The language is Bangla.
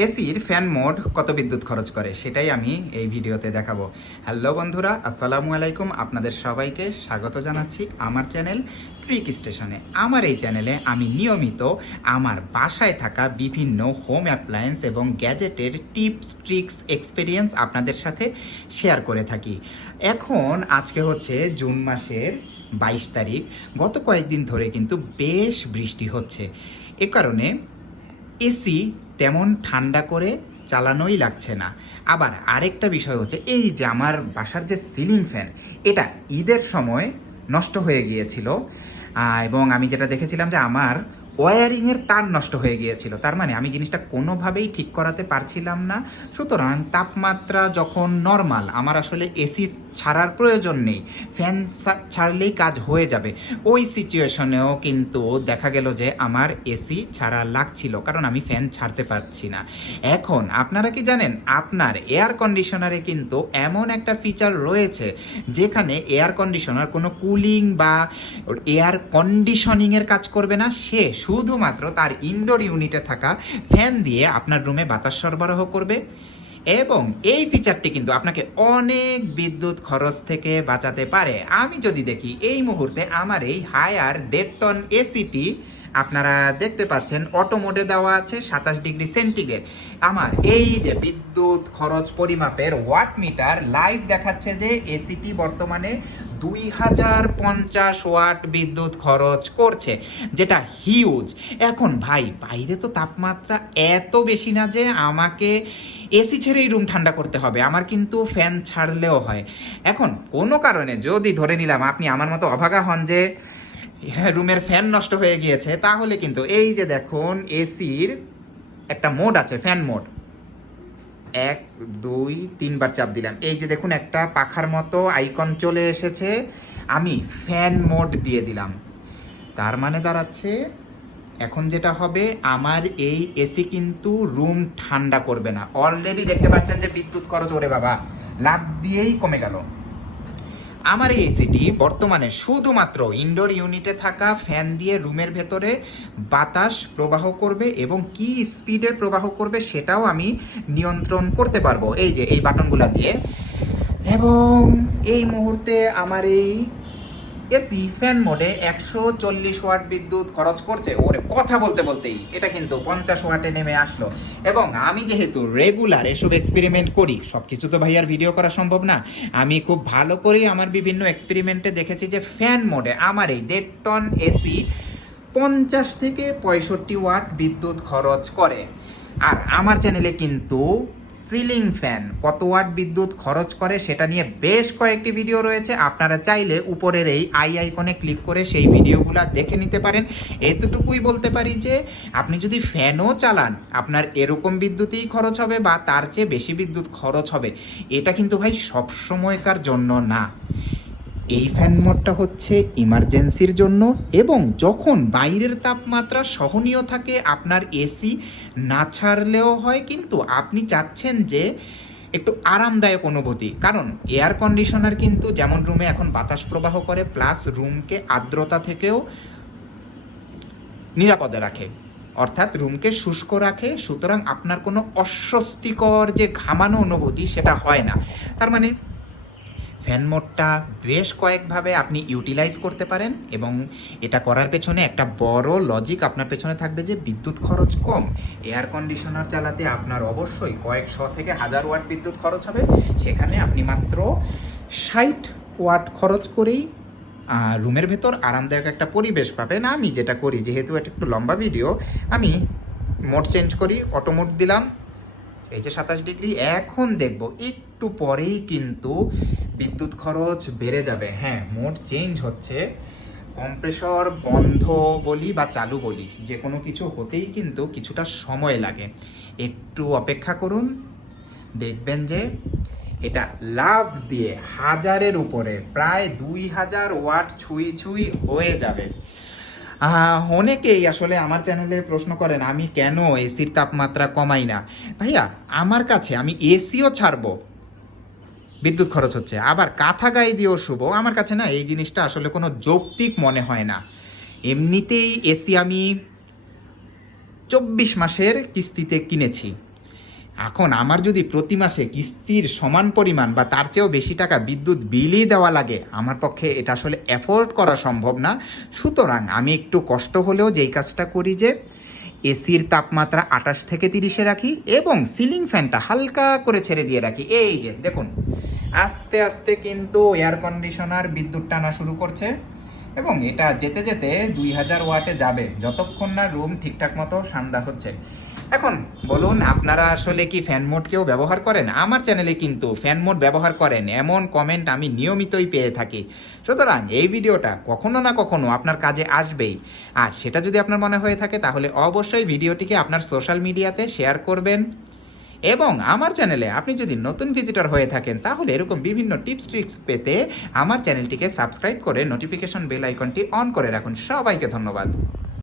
এসির ফ্যান মোড কত বিদ্যুৎ খরচ করে সেটাই আমি এই ভিডিওতে দেখাবো। হ্যালো বন্ধুরা, আসসালামু আলাইকুম। আপনাদের সবাইকে স্বাগত জানাচ্ছি আমার চ্যানেল ট্রিক স্টেশনে। আমার এই চ্যানেলে আমি নিয়মিত আমার বাসায় থাকা বিভিন্ন হোম অ্যাপ্লায়েন্স এবং গ্যাজেটের টিপস, ট্রিক্স, এক্সপিরিয়েন্স আপনাদের সাথে শেয়ার করে থাকি। এখন আজকে হচ্ছে জুন মাসের বাইশ তারিখ। গত কয়েকদিন ধরে কিন্তু বেশ বৃষ্টি হচ্ছে। এ কারণে এসি তেমন ঠান্ডা করে চালানোই লাগছে না। আবার আরেকটা বিষয় হচ্ছে, এই যে আমার বাসার যে সিলিং ফ্যান, এটা ঈদের সময় নষ্ট হয়ে গিয়েছিল। এবং আমি যেটা দেখেছিলাম যে আমার ওয়ারিংয়ের তার নষ্ট হয়ে গিয়েছিল। তার মানে আমি জিনিসটা কোনোভাবেই ঠিক করাতে পারছিলাম না। সুতরাং তাপমাত্রা যখন নর্মাল আমার আসলে এসি ছাড়ার প্রয়োজন নেই। ফ্যান ছাড়লেই কাজ হয়ে যাবে। ওই সিচুয়েশনেও কিন্তু দেখা গেল যে আমার এসি ছাড়া লাগছিল, কারণ আমি ফ্যান ছাড়তে পারছি না। এখন, আপনারা কি জানেন, আপনার এয়ার কন্ডিশনারে কিন্তু এমন একটা ফিচার রয়েছে, যেখানে এয়ার কন্ডিশনার কোনো কুলিং বা এয়ার কন্ডিশনিংয়ের কাজ করবে না। সে শুধুমাত্র তার ইনডোর ইউনিটে থাকা ফ্যান দিয়ে আপনার রুমে বাতাস সরবরাহ করবে। এবং এই ফিচারটি কিন্তু আপনাকে অনেক বিদ্যুৎ খরচ থেকে বাঁচাতে পারে। আমি যদি দেখি এই মুহূর্তে আমার এই হায়ার দেড় টন এসিটি আপনারা দেখতে পাচ্ছেন অটো মোডে দেওয়া আছে সাতাশ ডিগ্রি সেন্টিগ্রেড। আমার এই যে বিদ্যুৎ খরচ পরিমাপের ওয়াট মিটার লাইভ দেখাচ্ছে যে এসিটি বর্তমানে দুই হাজার পঞ্চাশ ওয়াট বিদ্যুৎ খরচ করছে, যেটা হিউজ এখন ভাই, বাইরে তো তাপমাত্রা এত বেশি না যে আমাকে এসি ছেড়েই রুম ঠান্ডা করতে হবে, আমার কিন্তু ফ্যান ছাড়লেও হয়। এখন কোনো কারণে যদি ধরে নিলাম, আপনি আমার মতো অভাগা হন যে রুমের ফ্যান নষ্ট হয়ে গিয়েছে। তাহলে কিন্তু এই যে দেখুন, এসির একটা মোড আছে, ফ্যান মোড। এক, দুই, তিনবার চাপ দিলাম। এই যে দেখুন, একটা পাখার মতো আইকন চলে এসেছে। আমি ফ্যান মোড দিয়ে দিলাম। তার মানে দাঁড়াচ্ছে, এখন যেটা হবে, আমার এই এসি কিন্তু রুম ঠান্ডা করবে না। অলরেডি দেখতে পাচ্ছেন যে বিদ্যুৎ খরচ, ওরে বাবা, লাভ দিয়েই কমে গেল। আমার এই এসিটি বর্তমানে শুধুমাত্র ইনডোর ইউনিটে থাকা ফ্যান দিয়ে রুমের ভেতরে বাতাস প্রবাহ করবে এবং কি স্পিডে প্রবাহ করবে সেটাও আমি নিয়ন্ত্রণ করতে পারব। এই যে, এই বাটনগুলো দিয়ে। এবং এই মুহূর্তে আমার এই এসি ফ্যান মোডে একশো চল্লিশ ওয়াট বিদ্যুৎ খরচ করছে? ওরে, কথা বলতে বলতেই এটা কিন্তু পঞ্চাশ ওয়াটে নেমে আসলো। এবং আমি যেহেতু রেগুলার এসব এক্সপেরিমেন্ট করি সব কিছু তো ভাই আর ভিডিও করা সম্ভব না, আমি খুব ভালো করেই আমার বিভিন্ন এক্সপেরিমেন্টে দেখেছি যে ফ্যান মোডে আমার এই দেড় টন এসি পঞ্চাশ থেকে পঁয়ষট্টি ওয়াট বিদ্যুৎ খরচ করে। আর আমার চ্যানেলে কিন্তু সিলিং ফ্যান কত ওয়াট বিদ্যুৎ খরচ করে সেটা নিয়ে বেশ কয়েকটি ভিডিও রয়েছে। আপনারা চাইলে উপরের এই আই আইকনে ক্লিক করে সেই ভিডিওগুলো দেখে নিতে পারেন। এতটুকুই বলতে পারি যে, আপনি যদি ফ্যানও চালান, আপনার এরকম বিদ্যুৎই খরচ হবে বা তার চেয়ে বেশি বিদ্যুৎ খরচ হবে। এটা কিন্তু ভাই সব সময়কার জন্য না। এই ফ্যান মোডটা হচ্ছে ইমার্জেন্সির জন্য এবং যখন বাইরের তাপমাত্রা সহনীয় থাকে, আপনার এসি না ছাড়লেও হয়, কিন্তু আপনি চাচ্ছেন যে একটু আরামদায়ক অনুভূতি। কারণ এয়ার কন্ডিশনার কিন্তু যেমন রুমে এখন বাতাস প্রবাহ করে প্লাস রুমকে আর্দ্রতা থেকেও নিরাপদে রাখে। অর্থাৎ রুমকে শুষ্ক রাখে, সুতরাং আপনার কোনো অস্বস্তিকর যে ঘামানো অনুভূতি সেটা হয় না। তার মানে ফ্যান মোডটা বেশ কয়েকভাবে আপনি ইউটিলাইজ করতে পারেন এবং এটা করার পেছনে একটা বড় লজিক আপনার পেছনে থাকবে যে বিদ্যুৎ খরচ কম এয়ার কন্ডিশনার চালাতে আপনার অবশ্যই কয়েকশো থেকে হাজার ওয়াট বিদ্যুৎ খরচ হবে। সেখানে আপনি মাত্র ষাট ওয়াট খরচ করেই রুমের ভেতর আরামদায়ক একটা পরিবেশ পাবেন। আমি যেটা করি, যেহেতু এটা একটু লম্বা ভিডিও আমি মোড চেঞ্জ করি অটো মোড দিলাম এই যে সাতাশ ডিগ্রি, এখন দেখব, একটু পরেই কিন্তু বিদ্যুৎ খরচ বেড়ে যাবে। হ্যাঁ মোট চেঞ্জ হচ্ছে। কম্প্রেসর বন্ধ বলি বা চালু বলি, যে কোনো কিছু হতেই কিন্তু কিছুটা সময় লাগে। একটু অপেক্ষা করুন। দেখবেন যে এটা লাভ দিয়ে হাজারের উপরে, প্রায় দুই হাজার ওয়াট ছুঁই ছুঁই হয়ে যাবে। অনেকেই আসলে আমার চ্যানেলে প্রশ্ন করেন, আমি কেন এসির তাপমাত্রা কমাই না? ভাইয়া, আমার কাছে আমি এসিও ছাড়বো। বিদ্যুৎ খরচ হচ্ছে। আবার কাঁথা গায়ে দিয়েও শুভ আমার কাছে না এই জিনিসটা আসলে কোনো যৌক্তিক মনে হয় না। এমনিতেই এসি আমি চব্বিশ মাসের কিস্তিতে কিনেছি। এখন আমার যদি প্রতি মাসে কিস্তির সমান পরিমাণ বা তার চেয়েও বেশি টাকা বিদ্যুৎ বিলই দেওয়া লাগে, আমার পক্ষে এটা আসলে অ্যাফোর্ড করা সম্ভব না। সুতরাং আমি একটু কষ্ট হলেও যেই কাজটা করি যে, এসির তাপমাত্রা আটাশ থেকে তিরিশে রাখি এবং সিলিং ফ্যানটা হালকা করে ছেড়ে দিয়ে রাখি। এই যে, দেখুন, আস্তে আস্তে কিন্তু এয়ার কন্ডিশনার বিদ্যুৎ টানা শুরু করছে এবং এটা যেতে যেতে দুই হাজার ওয়াটে যাবে। যতক্ষণ না রুম ঠিকঠাক মতো ঠান্ডা হচ্ছে। এখন বলুন, আপনারা আসলে কি ফ্যান মোড কেউ ব্যবহার করেন? আমার চ্যানেলে কিন্তু ফ্যান মোড ব্যবহার করেন, এমন কমেন্ট আমি নিয়মিতই পেয়ে থাকি। সুতরাং এই ভিডিওটা কখনো না কখনো আপনার কাজে আসবেই। আর সেটা যদি আপনার মনে হয়ে থাকে, তাহলে অবশ্যই ভিডিওটিকে আপনার সোশ্যাল মিডিয়াতে শেয়ার করবেন। এবং আমার চ্যানেলে আপনি যদি নতুন ভিজিটর হয়ে থাকেন, তাহলে এরকম বিভিন্ন টিপস ট্রিক্স পেতে আমার চ্যানেলটিকে সাবস্ক্রাইব করে নোটিফিকেশন বেল আইকনটি অন করে রাখুন। সবাইকে ধন্যবাদ।